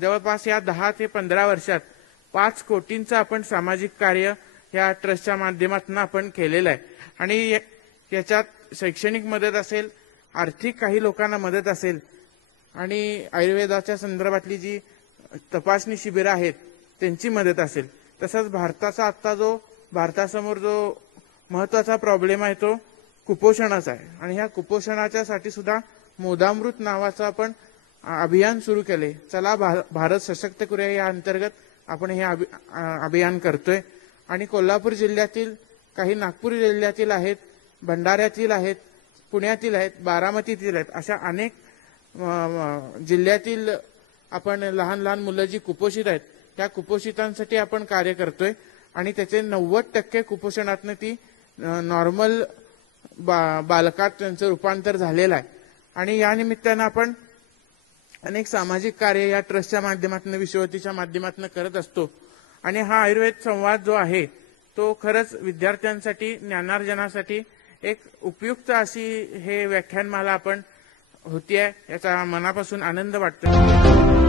जवळपास या 10 ते 15 वर्षात 5 कोटींचं आपण सामाजिक कार्य या ट्रस्टच्या माध्यमातून आपण केलेलं आहे। आणि याच्यात शैक्षणिक मदत असेल, आर्थिक काही लोकांना मदत असेल आणि आयुर्वेदाच्या संदर्भातली जी तपासणी शिबिरं आहेत त्यांची मदत असेल। तसंच भारतासमोर जो महत्त्वाचा प्रॉब्लेम आहे तो कुपोषणाचा आहे आणि ह्या कुपोषणाच्यासाठी सुद्धा मोदामृत नावाचं आपण अभियान सुरू केले। चला भारत सशक्त करूया या अंतर्गत आपण हे अभियान करतोय। आणि कोल्हापूर जिल्ह्यातील काही नागपूर जिल्ह्यातील आहेत, भंडाऱ्यातील आहेत, पुण्यातील आहेत, बारामतीतील आहेत, अशा अनेक जिल्ह्यातील आपण लहान लहान मुलं जी कुपोषित आहेत त्या कुपोषितांसाठी आपण कार्य करतोय आणि त्याचे 90% कुपोषणातनं ती नॉर्मल बालकात त्यांचं रूपांतर झालेलं आहे। आणि या निमित्तानं आपण अनेक सामाजिक कार्य या ट्रस्टच्या माध्यमातून, विश्ववतीच्या माध्यमातून करत असतो। आणि हा आयुर्वेद संवाद जो आहे तो खरंच विद्यार्थ्यांसाठी, ज्ञानार्जनासाठी एक उपयुक्त अशी हे व्याख्यानमाला आपण होतीये, याचा मनापासून आनंद वाटतो।